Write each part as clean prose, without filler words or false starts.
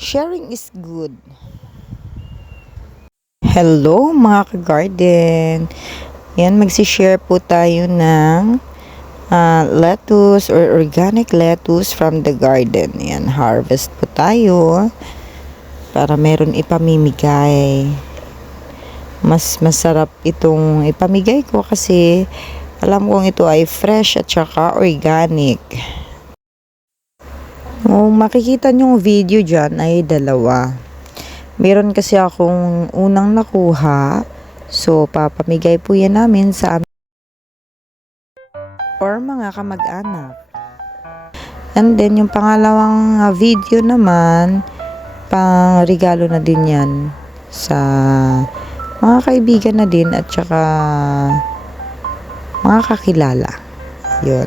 Sharing is good. Hello mga ka-garden. Yan, magsi-share po tayo ng lettuce or organic lettuce from the garden. Yan, harvest po tayo para meron ipamimigay. Mas masarap itong ipamigay ko kasi alam kong ito ay fresh at saka organic. Kung makikita nyong video dyan ay dalawa. Meron kasi akong unang nakuha. So, papamigay po yan namin sa amin or mga kamag-anak. And then, yung pangalawang video naman, pang regalo na din yan sa mga kaibigan na din at saka mga kakilala. Yun.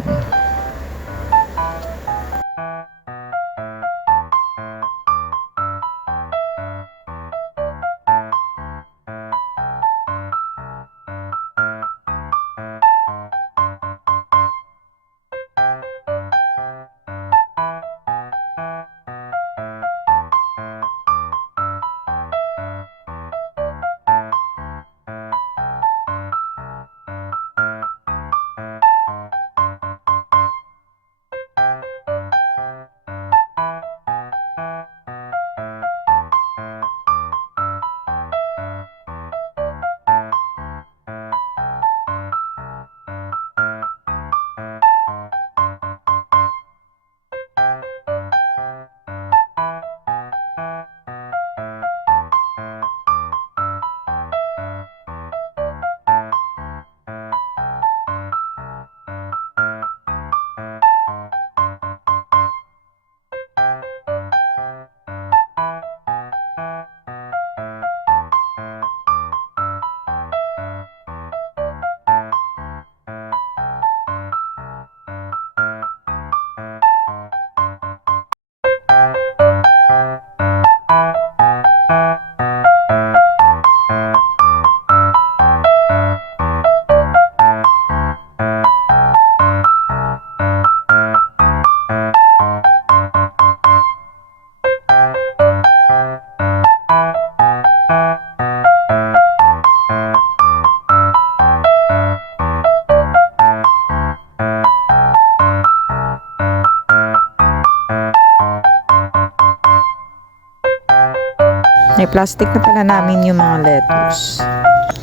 May plastic na pala namin yung mga lettuce.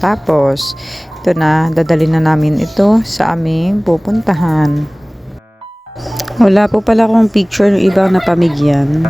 Tapos, ito na, dadalhin na namin ito sa aming pupuntahan. Wala po pala akong picture ng ibang napamigyan.